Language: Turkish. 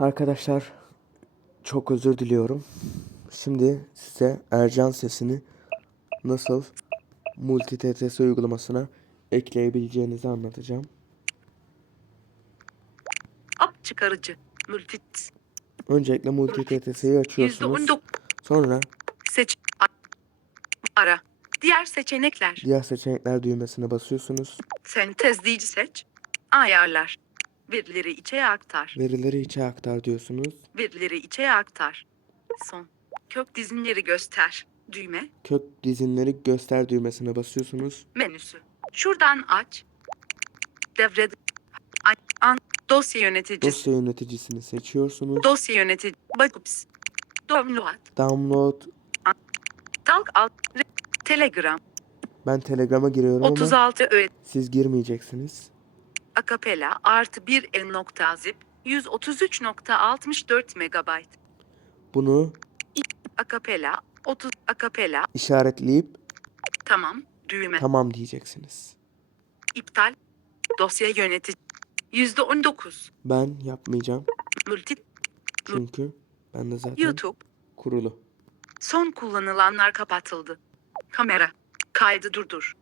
Arkadaşlar çok özür diliyorum. Şimdi size Ercan sesini nasıl Multi TTS uygulamasına ekleyebileceğinizi anlatacağım. App çıkarıcı. Multit. Öncelikle Multi TTS'yi açıyorsunuz. %19 Sonra seç. Ara. Diğer seçenekler. diğer seçenekler düğmesine basıyorsunuz. Sentezleyici seç. Ayarlar. Verileri içe aktar. Verileri içe aktar diyorsunuz. Verileri içe aktar. Son. Kök dizinleri göster. Düğme. Kök dizinleri göster düğmesine basıyorsunuz. Menüsü. Şuradan aç. Devre. An. Dosya yöneticisi. Dosya yöneticisini seçiyorsunuz. Dosya yönetici. Backups. Download. Download. Talk alt. Telegram. Ben Telegram'a giriyorum ama 36 öğet. siz girmeyeceksiniz. Akapela artı 1 en nokta zip. 133.64 megabayt. Bunu Akapela 30 akapela işaretleyip tamam düğme tamam diyeceksiniz. iptal dosya yönetici %19 Ben yapmayacağım. multi Çünkü ben de zaten YouTube kurulu. son kullanılanlar kapatıldı. Kamera kaydı durdur.